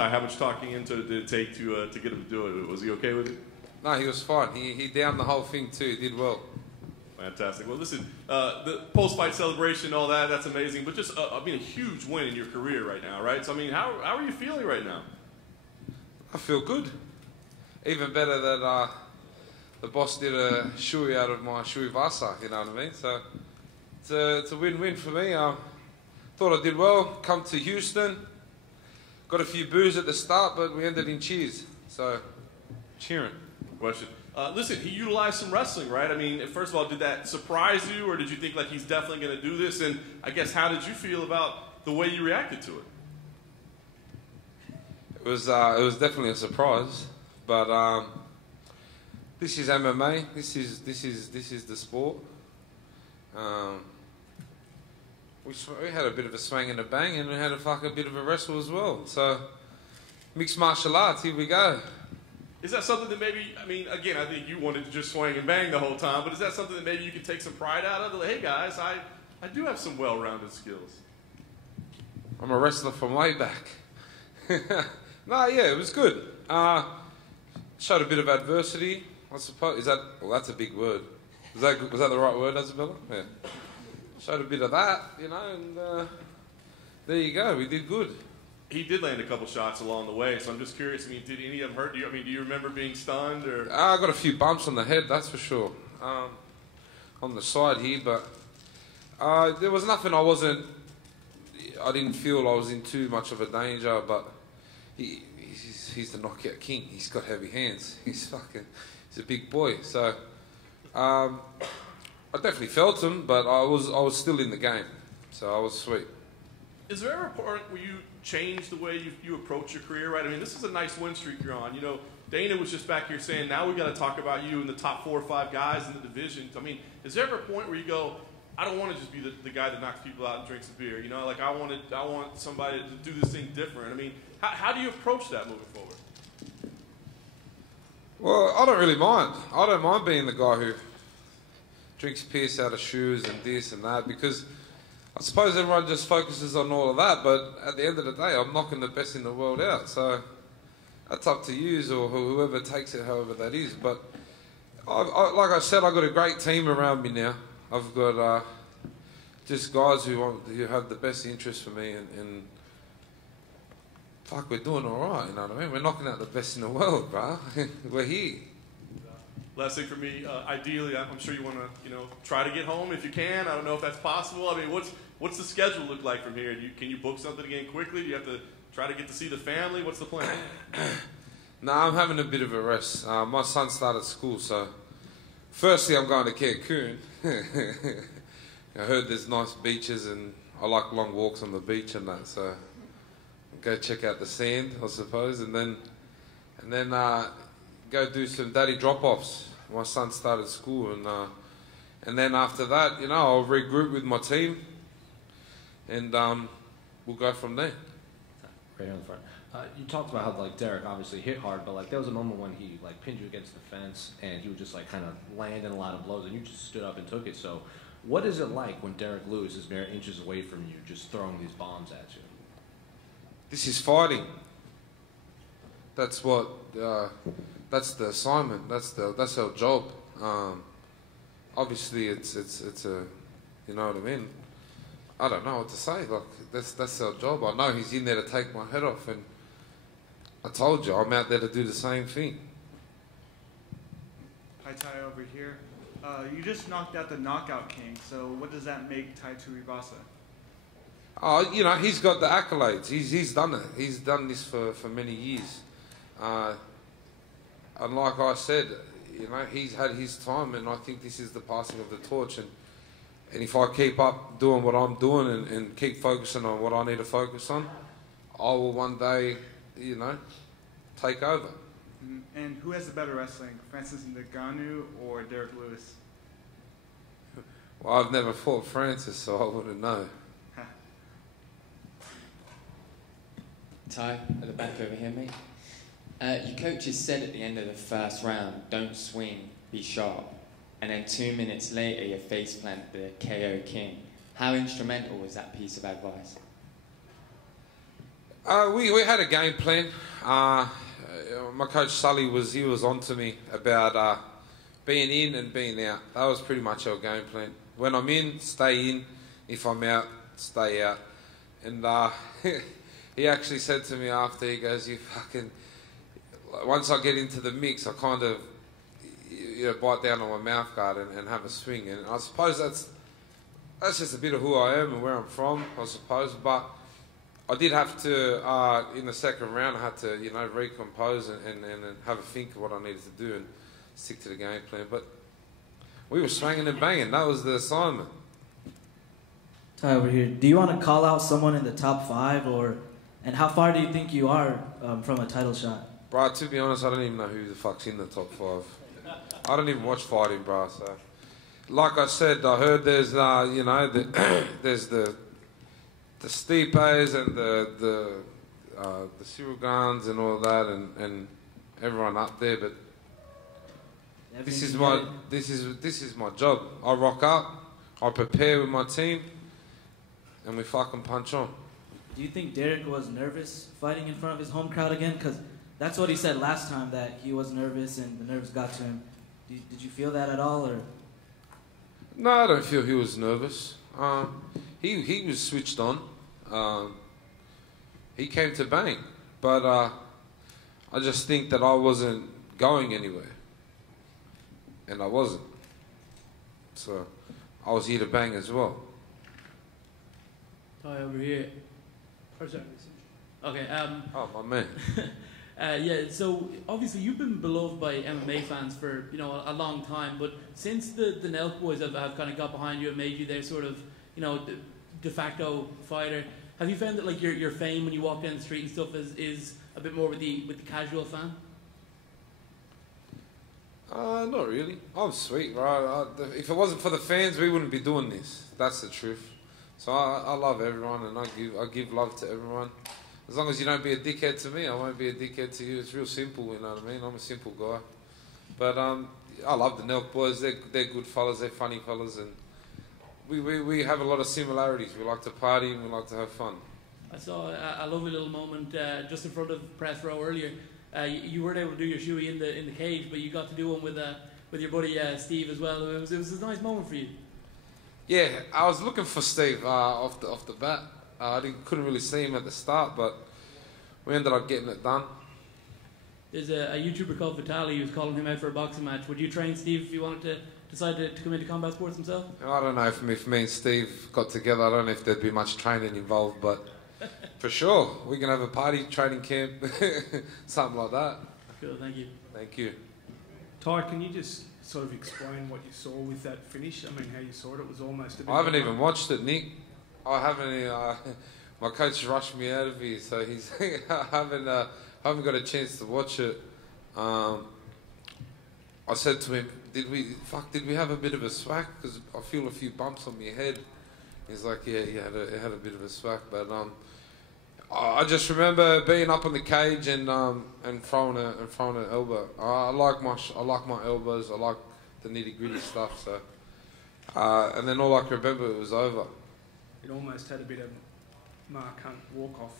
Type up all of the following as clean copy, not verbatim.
Tai, how much talking into did it take to get him to do it? Was he okay with it? No, he was fine. He downed the whole thing too. He did well. Fantastic. Well, listen, the post-fight celebration, all that, that's amazing. But just, I mean, a huge win in your career right now, right? So, I mean, how are you feeling right now? I feel good. Even better that the boss did a shui out of my Tai Tuivasa, you know what I mean? So it's a win-win for me. Thought I did well. Come to Houston. Got a few boos at the start, but we ended in cheers. So, cheering. Question. Listen, he utilized some wrestling, right? I mean, first of all, did that surprise you, or did you think, like, he's definitely going to do this? And I guess, how did you feel about the way you reacted to it? It was definitely a surprise, but this is MMA. This is the sport. We had a bit of a swing and a bang, and we had a bit of a wrestle as well. So, mixed martial arts. Here we go. Is that something that maybe, I mean, again, I think you wanted to just swing and bang the whole time, but is that something that maybe you can take some pride out of? Like, hey, guys, I do have some well-rounded skills. I'm a wrestler from way back. No, yeah, it was good. Showed a bit of adversity, I suppose. Well, that's a big word. Was that the right word, Isabella? Yeah. Showed a bit of that, you know, and there you go. We did good. He did land a couple shots along the way, so I'm just curious. I mean, did any of them hurt you? I mean, do you remember being stunned? Or I got a few bumps on the head, that's for sure. On the side here, but there was nothing I didn't feel I was in too much of a danger, but he's the knockout king. He's got heavy hands. He's a big boy. So I definitely felt him, but I was still in the game, so I was sweet. Is there ever a point where you change the way you approach your career, right? I mean, this is a nice win streak you're on. You know, Dana was just back here saying, now we got to talk about you in the top 4 or 5 guys in the division. I mean, is there ever a point where you go, I don't want to just be the guy that knocks people out and drinks a beer. You know, like I want somebody to do this thing different. I mean, how do you approach that moving forward? Well, I don't really mind. I don't mind being the guy who drinks piss out of shoes and this and that, because I suppose everyone just focuses on all of that, but at the end of the day, I'm knocking the best in the world out. So that's up to you or whoever takes it, however that is. But like I said, I've got a great team around me now. I've got just guys who have the best interest for me, and fuck, we're doing all right, you know what I mean? We're knocking out the best in the world, bro. We're here. Last thing for me, ideally, I'm sure you want to, try to get home if you can. I don't know if that's possible. I mean, what's the schedule look like from here? Can you book something again quickly? Do you have to try to get to see the family? What's the plan? No, I'm having a bit of a rest. My son started school, so firstly, I'm going to Cancun. I heard there's nice beaches, and I like long walks on the beach and that, so go check out the sand, I suppose, and then go do some daddy drop-offs. My son started school, and then after that, I'll regroup with my team, and we'll go from there. Right here in the front. You talked about how Derrick obviously hit hard, but there was a moment when he pinned you against the fence, and he would just kind of land in a lot of blows, and you just stood up and took it. So, what is it like when Derrick Lewis is mere inches away from you, just throwing these bombs at you? This is fighting. That's what. That's the assignment. That's our job. Obviously, it's a, you know what I mean. I don't know what to say. That's our job. I know he's in there to take my head off, and I told you I'm out there to do the same thing. Hi, Tai over here. You just knocked out the Knockout King. So what does that make Tai Tuivasa? Oh, he's got the accolades. He's done it. He's done this for many years. And like I said, he's had his time, and I think this is the passing of the torch. And if I keep up doing what I'm doing and keep focusing on what I need to focus on, I will one day, take over. And who has the better wrestling, Francis Ngannou or Derrick Lewis? Well, I've never fought Francis, so I wouldn't know. Tai, at the back over here, mate. Your coaches said at the end of the first round, don't swing, be sharp. And then 2 minutes later, you face plant the KO King. How instrumental was that piece of advice? We had a game plan. My coach Sully was onto me about being in and being out. That was pretty much our game plan. When I'm in, stay in. If I'm out, stay out. And he actually said to me after, he goes, "You fucking." Once I get into the mix, I kind of bite down on my mouth guard and have a swing. And I suppose that's just a bit of who I am and where I'm from, I suppose. But I did have to, in the second round, I had to, recompose and have a think of what I needed to do and stick to the game plan. But we were swinging and banging. That was the assignment. Tai over here. Do you want to call out someone in the top 5, and how far do you think you are from a title shot? Bro, to be honest, I don't even know who the fuck's in the top 5. I don't even watch fighting, bro. So, like I said, I heard there's, there's the Stipes and the Cyril Gans and all that, and everyone up there. But this is my job. I rock up, I prepare with my team, and we fucking punch on. Do you think Derrick was nervous fighting in front of his home crowd again? Because that's what he said last time, that he was nervous and the nerves got to him. Did you feel that at all, or? No, I don't feel he was nervous. He was switched on. He came to bang, but I just think that I wasn't going anywhere, and I wasn't. So I was here to bang as well. Tai over here. Or sorry. Okay. Oh, my man. Yeah. So obviously you've been beloved by MMA fans for a long time, but since the Nelk boys have kind of got behind you and made you their sort of de facto fighter, have you found that like your fame when you walk down the street and stuff is a bit more with the casual fan? Not really. I'm sweet, bro. If it wasn't for the fans, we wouldn't be doing this. That's the truth. So I love everyone, and I give love to everyone. As long as you don't be a dickhead to me, I won't be a dickhead to you. It's real simple, you know what I mean? I'm a simple guy. But I love the Nelk boys. They're good fellas. They're funny fellas, and we have a lot of similarities. We like to party and we like to have fun. I saw a lovely little moment just in front of press row earlier. You weren't able to do your shoey in the cage, but you got to do one with your buddy Steve as well. It was a nice moment for you. Yeah, I was looking for Steve off the bat. I couldn't really see him at the start, but we ended up getting it done. There's a YouTuber called Vitaly who's calling him out for a boxing match. Would you train Steve if you wanted to decide to come into combat sports himself? I don't know if me and Steve got together. I don't know if there'd be much training involved, but for sure, we can have a party training camp, something like that. Cool, thank you. Thank you. Tai, can you just sort of explain what you saw with that finish? I mean, how you saw it. It was almost a bit. I haven't even watched it, Nick. I haven't. My coach rushed me out of here, so I haven't got a chance to watch it. I said to him, "Did we have a bit of a swack? Because I feel a few bumps on my head." He's like, "Yeah, it had a bit of a swack." But I just remember being up on the cage and throwing an elbow. I like my elbows. I like the nitty gritty stuff. So, and then all I can remember, it was over. It almost had a bit of Mark Hunt walk off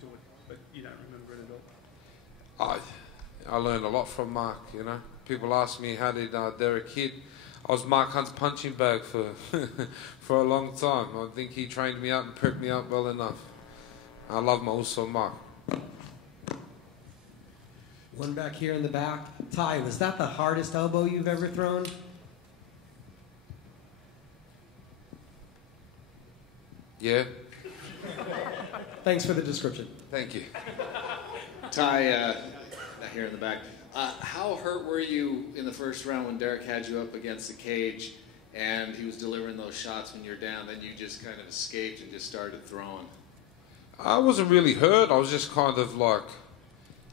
to it, but you don't remember it at all. I learned a lot from Mark. People ask me how did Derrick hit. I was Mark Hunt's punching bag for for a long time. I think he trained me up and prepped me up well enough. I love my also Mark. One back here in the back. Tai, was that the hardest elbow you've ever thrown? Yeah. Thanks for the description. Thank you. Tai, here in the back. How hurt were you in the first round when Derrick had you up against the cage and he was delivering those shots when you're down, then you just kind of escaped and just started throwing? I wasn't really hurt. I was just kind of like,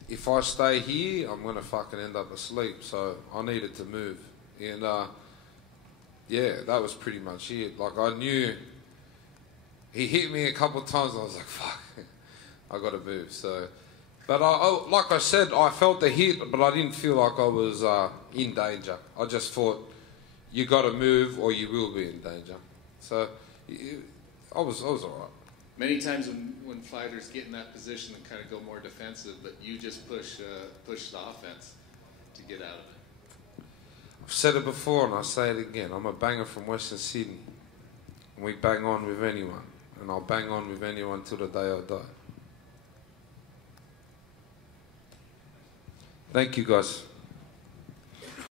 if I stay here, I'm going to fucking end up asleep. So I needed to move. And yeah, that was pretty much it. Like I knew he hit me a couple of times and I was like, fuck, I got to move. So, but like I said, I felt the hit, but I didn't feel like I was in danger. I just thought, you got to move or you will be in danger. So I was all right. many times when fighters get in that position and kind of go more defensive, but you just push the offense to get out of it. I've said it before and I'll say it again. I'm a banger from Western Sydney. And we bang on with anyone. And I'll bang on with anyone till the day I die. Thank you, guys.